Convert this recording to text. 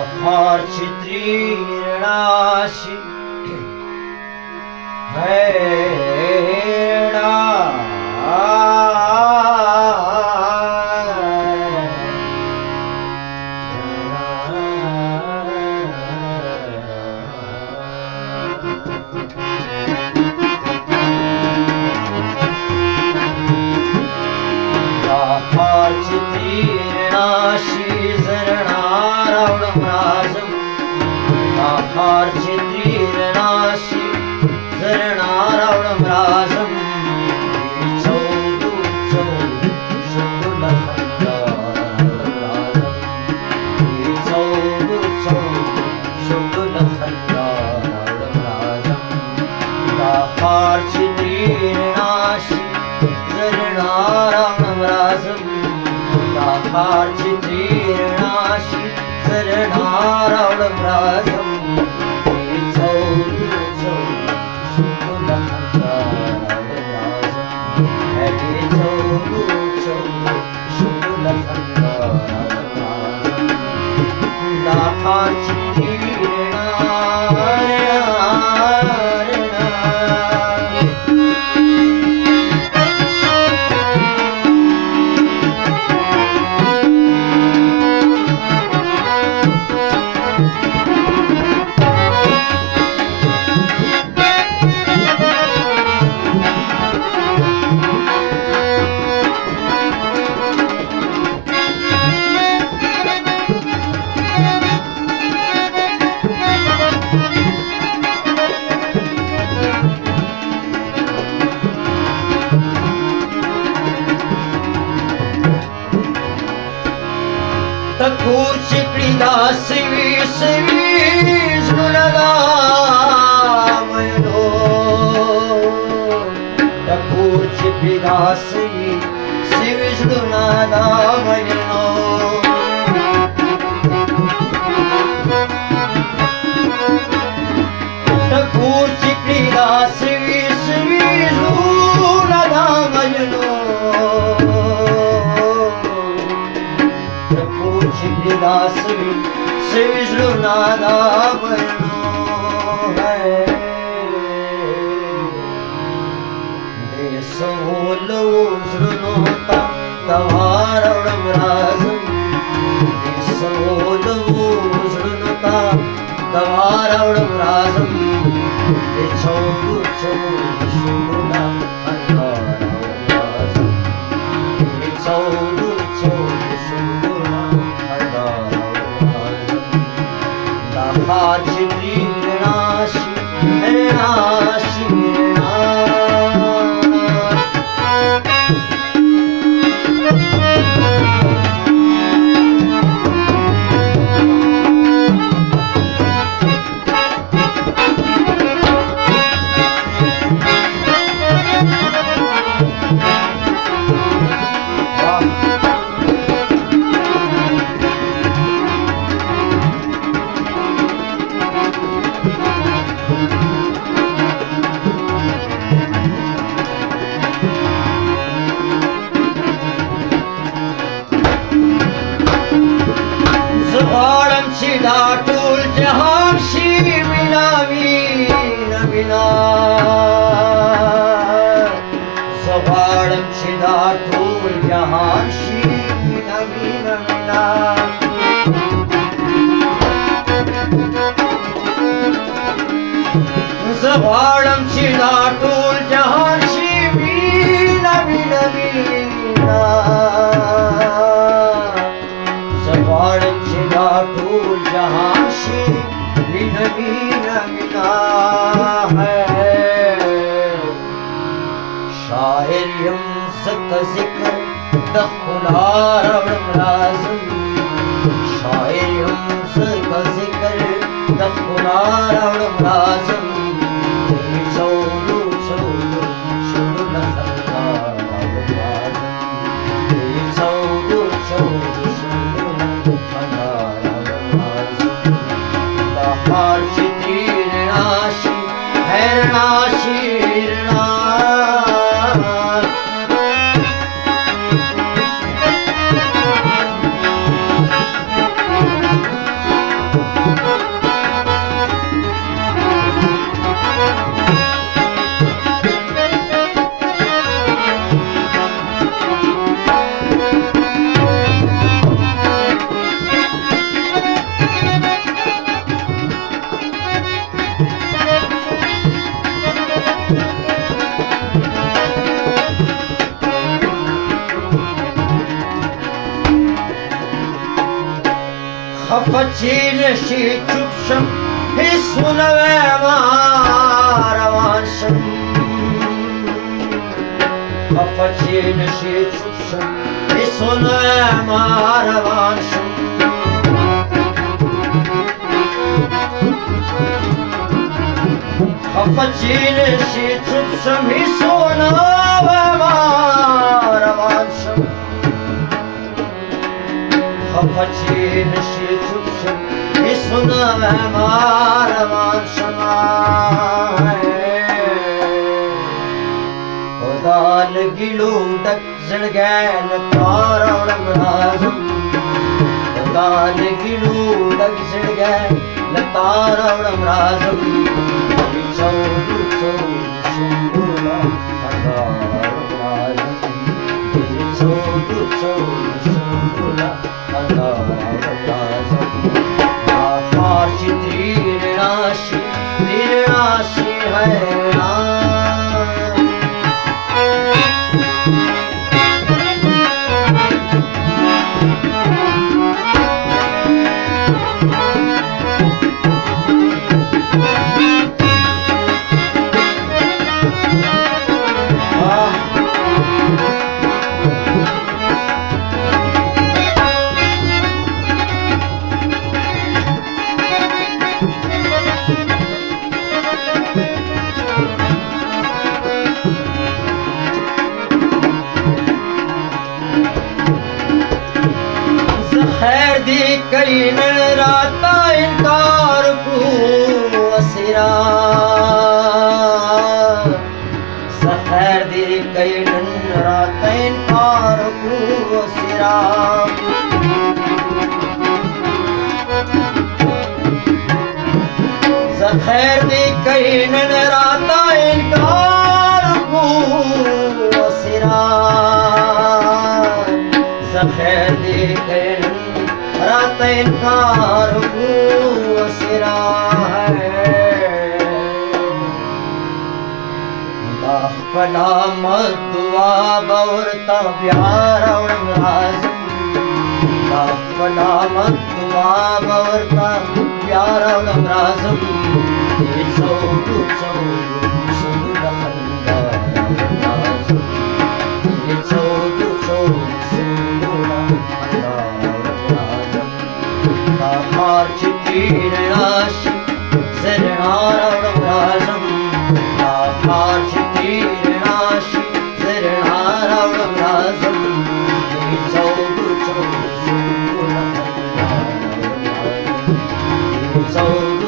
फारची त्रीरणाशी हैणा फारची त्रीरणाशी फारची त्रीरणाशी झरणारावणमराजम चौदू चौदू शुंडुलखंडारावणमराजम चौदू चौदू शुंडुलखंडारावणमराजम फारची त्रीरणाशी झरणारावणमराजम फारची त्रीरणाशी झरणारावणमराजम तकूर चिकड़ी दासवी सवी जुनदा मनो तकूर चिकड़ी दासवी सवी जुनदा मनो तकूर चिकड़ी दासवी सवी जुनदा मनो दासवी श्रीजुनादा बनो है देशोल उजृनोता तवारवणमराजम देशोल उजृनोता तवारवणमराजम दे चौदू चौदू शुंडुला खंडारावणमराजम दे चौदू चौदू शुंडुला फारची त्रीरणाशी हैणाशी जुबाडमची दाटूल जहानशी विनावी नविना जुबाडमची दाटूल जहानशी विनावी नविना जुबाडमची दाटूल जहानशी विनावी नविना जुबाडमची दाटूल जहांशी विनवी नविना है शायर यमसक जिक्र दखुलारावणमराजम शायर यमसक जिक्र दखुलारावणमराजम चौदू चौदू शुंडुलखंडारावणमराजम चौदू चौदू फारची त्रीरणाशी हैणाशी खफचीन शी चुपशम हे सुनवे मारवांशम खफचीन शी चुपशम हे सुनवे मारवांशम खफचीन शी चुपशम हे सुनवे मारवांशम खफचीन शी चुपशम हे सुनवे मारवांशम दाल गिलू डक जड़गैन तारावड़म राजम दाल गिलू डक जड़गैन तारावड़म राजम चौदु चौदु सुंदुला तारावड़म राजम चौदु चौदु सुंदुला तारावड़म राजम आकाश तीरनाशी है खैर दी करीन राता इनकार को असिरा खैर दी करीन राता इनकार को असिरा खैर दी करीन राता इनकार को असिरा खैर दी करीन रात इनकार सिरा है पला मदुआ बवरता प्यार राजम पला मदुआ बवरता प्यार राजम चौदु चौदु सुंदर राजम चौदु चौदु तीरनाशी जरनारावड़म राजम आकाश तीरनाशी जरनारावड़म राजम चौदु चौदु सुंदर चौदु